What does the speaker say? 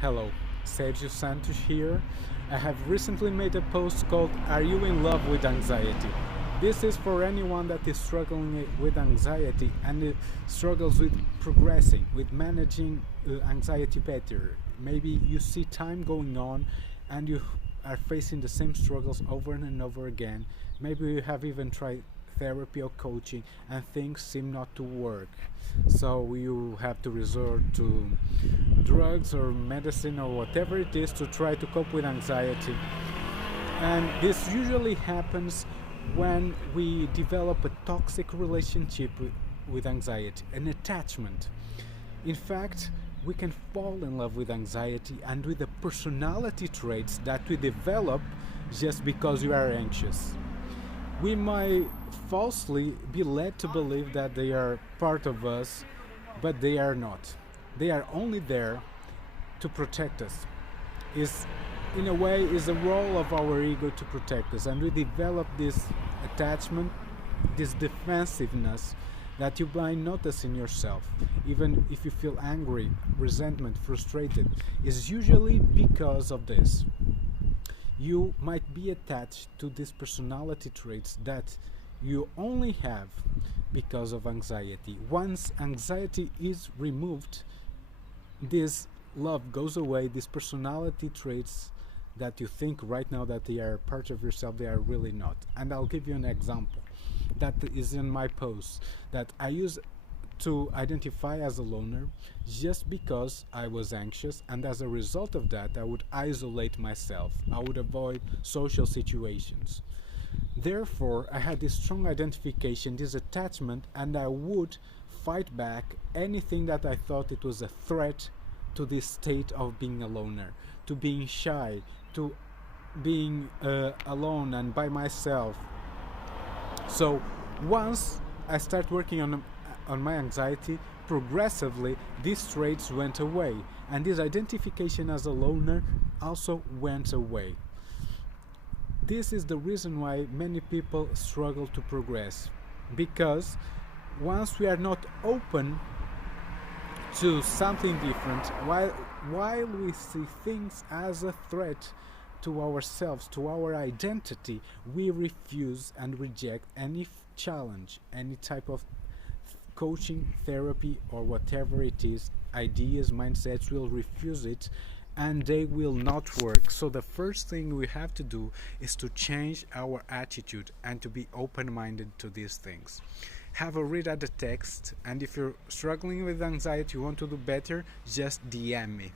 Hello, Sergio Santos here. I have recently made a post called Are You in Love with Anxiety? This is for anyone that is struggling with anxiety and struggles with progressing, with managing anxiety better. Maybe you see time going on and you are facing the same struggles over and over again. Maybe you have even tried therapy or coaching and things seem not to work. So you have to resort to drugs or medicine or whatever it is to try to cope with anxiety. And this usually happens when we develop a toxic relationship with anxiety, an attachment. In fact, we can fall in love with anxiety and with the personality traits that we develop just because we are anxious. We might falsely be led to believe that they are part of us, but they are not. They are only there to protect us. Is in a way is a role of our ego to protect us, and we develop this attachment, this defensiveness that you might notice in yourself, even if you feel angry, resentment, frustrated, is usually because of this. You might be attached to these personality traits that you only have because of anxiety. Once anxiety is removed, this love goes away, these personality traits that you think right now that they are part of yourself, they are really not. And I'll give you an example that is in my post that I use to identify as a loner just because I was anxious, and as a result of that, I would isolate myself. I would avoid social situations. Therefore, I had this strong identification, this attachment, and I would fight back anything that I thought it was a threat to this state of being a loner, to being shy, to being alone and by myself. So once I start working on my anxiety, progressively these traits went away, and this identification as a loner also went away. This is the reason why many people struggle to progress, because once we are not open to something different, while we see things as a threat to ourselves, to our identity, we refuse and reject any challenge, any type of coaching, therapy, or whatever it is, ideas, mindsets, will refuse it, and they will not work. So the first thing we have to do is to change our attitude and to be open-minded to these things. Have a read at the text, and if you're struggling with anxiety, you want to do better, just DM me.